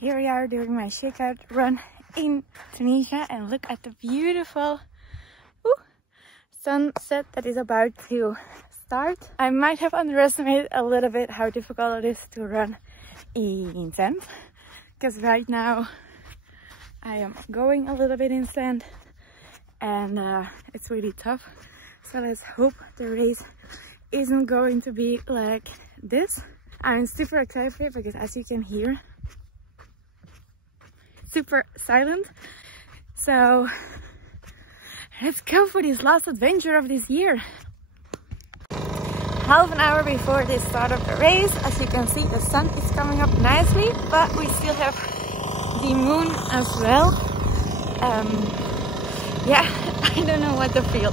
Here we are doing my shakeout run in Tunisia, and look at the beautiful sunset that is about to start. I might have underestimated a little bit how difficult it is to run in sand, because right now I am going a little bit in sand and it's really tough. So let's hope the race isn't going to be like this. I'm super excited for it because, as you can hear, super silent. So let's go for this last adventure of this year. Half an hour before the start of the race, as you can see, the sun is coming up nicely, but we still have the moon as well. Yeah, I don't know what to feel.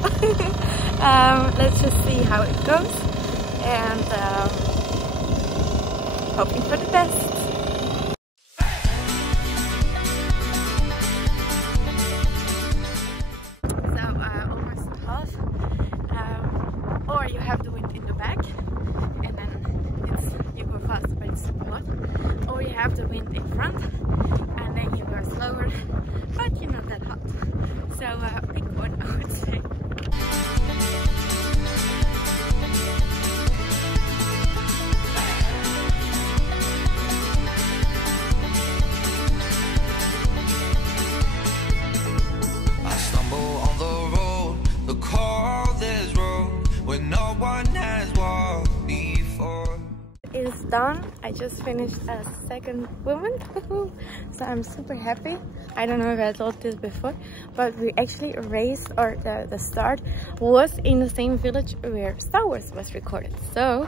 Let's just see how it goes, and hoping for the best. Or you have the wind in the back and then you go faster, but it's super hot. Or you have the wind in front and then you go slower, but you're not that hot. So pick one, I would say. It's done. I just finished a second woman, so I'm super happy. I don't know if I told this before, but we actually raced, or the start was in the same village where Star Wars was recorded. So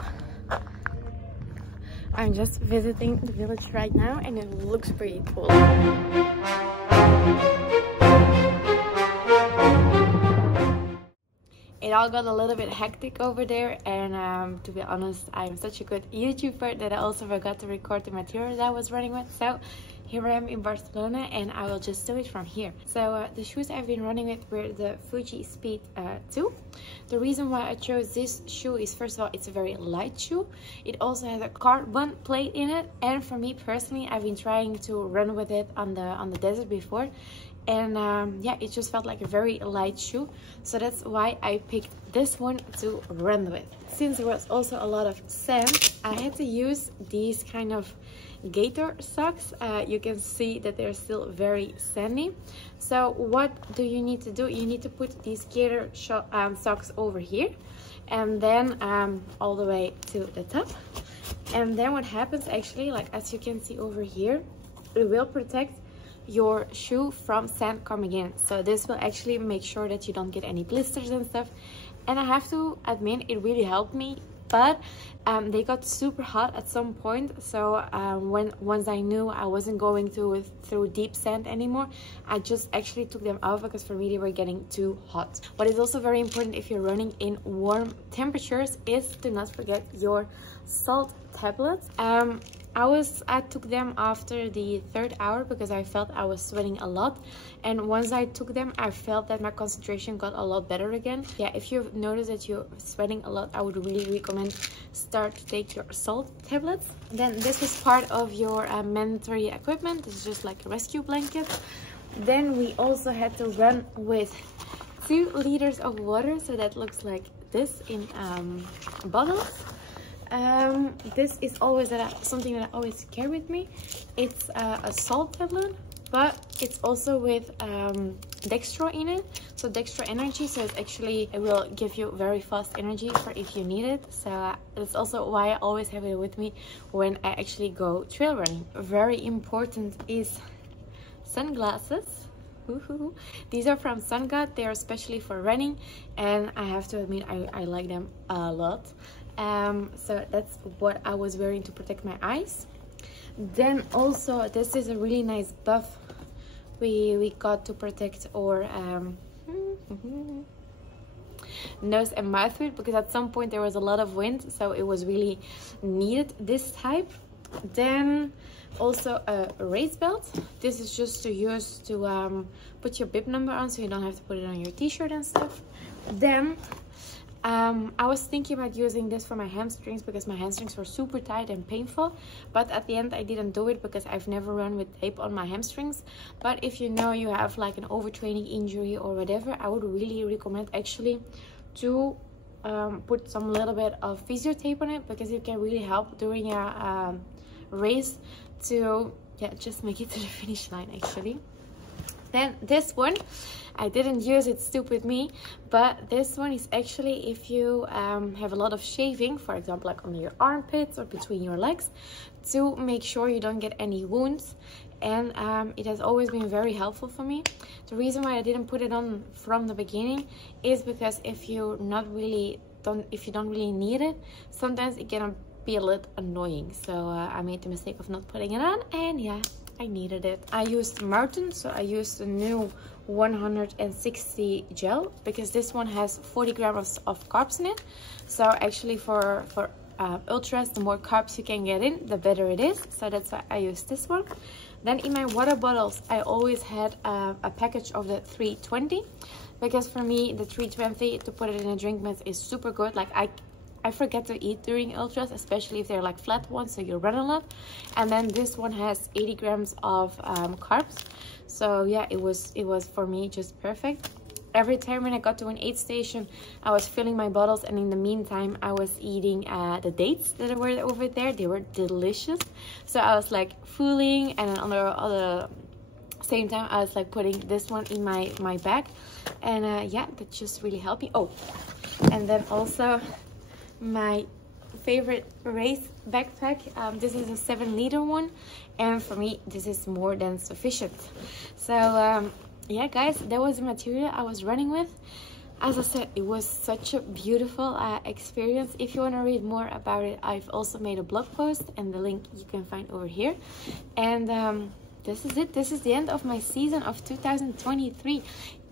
I'm just visiting the village right now and it looks pretty cool. It all got a little bit hectic over there, and to be honest, I'm such a good YouTuber that I also forgot to record the material that I was running with. So here I am in Barcelona and I will just do it from here. So the shoes I've been running with were the Fuji Speed 2. The reason why I chose this shoe is, first of all, it's a very light shoe. It also has a carbon plate in it, and for me personally, I've been trying to run with it on the desert before. And yeah, it just felt like a very light shoe, so that's why I picked this one to run with. Since there was also a lot of sand, I had to use these kind of gator socks. You can see that they're still very sandy. So what do you need to do? You need to put these gator socks over here, and then all the way to the top. And then what happens, actually, like as you can see over here, it will protect your shoe from sand coming in. So this will actually make sure that you don't get any blisters and stuff. And I have to admit, it really helped me, but they got super hot at some point. So once I knew I wasn't going through deep sand anymore, I just actually took them off, because for me they were getting too hot. What is also very important if you're running in warm temperatures is to not forget your salt tablets. I took them after the 3rd hour because I felt I was sweating a lot, and once I took them I felt that my concentration got a lot better again. Yeah, if you've noticed that you're sweating a lot, I would really recommend start to take your salt tablets. Then this is part of your mandatory equipment. This is just like a rescue blanket. Then we also had to run with 2 liters of water, so that looks like this in bottles. This is always something that I always carry with me. It's a salt tablet, but it's also with dextro in it, so dextro energy. So it will give you very fast energy for if you need it. So that's also why I always have it with me when I actually go trail running. Very important is sunglasses. These are from SunGod. They are especially for running, and I have to admit I like them a lot. So that's what I was wearing to protect my eyes. Then also, this is a really nice buff we got to protect our nose and mouth with, because at some point there was a lot of wind, so it was really needed, this type. Then also a race belt. This is just to use to put your bib number on, so you don't have to put it on your t-shirt and stuff. Then I was thinking about using this for my hamstrings because my hamstrings were super tight and painful, but at the end I didn't do it because I've never run with tape on my hamstrings. But if you know you have like an overtraining injury or whatever, I would really recommend actually to put some little bit of physio tape on it, because it can really help during a race to just make it to the finish line actually. Then this one, I didn't use it, stupid me, but this one is actually if you have a lot of shaving, for example like under your armpits or between your legs, to make sure you don't get any wounds. And it has always been very helpful for me. The reason why I didn't put it on from the beginning is because if you don't really need it, sometimes it can be a little annoying. So I made the mistake of not putting it on, and yeah, I needed it. I used Martin, so I used the new 160 gel, because this one has 40 grams of carbs in it. So actually for ultras, the more carbs you can get in, the better it is. So that's why I use this one. Then in my water bottles, I always had a package of the 320, because for me the 320 to put it in a drink mix is super good. Like I forget to eat during ultras, especially if they're like flat ones, so you run a lot. And then this one has 80 grams of carbs. So yeah, it was for me just perfect. Every time when I got to an aid station, I was filling my bottles, and in the meantime I was eating the dates that were over there. They were delicious. So I was like fooling, and then on the same time I was like putting this one in my bag. And yeah, that just really helped me. Oh, and then also my favorite race backpack. This is a 7-liter one, and for me this is more than sufficient. So yeah guys, that was the material I was running with. As I said, it was such a beautiful experience. If you want to read more about it, I've also made a blog post, and the link you can find over here. And this is it. This is the end of my season of 2023.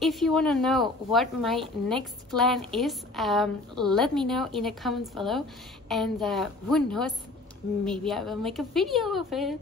If you want to know what my next plan is, let me know in the comments below, and who knows, maybe I will make a video of it.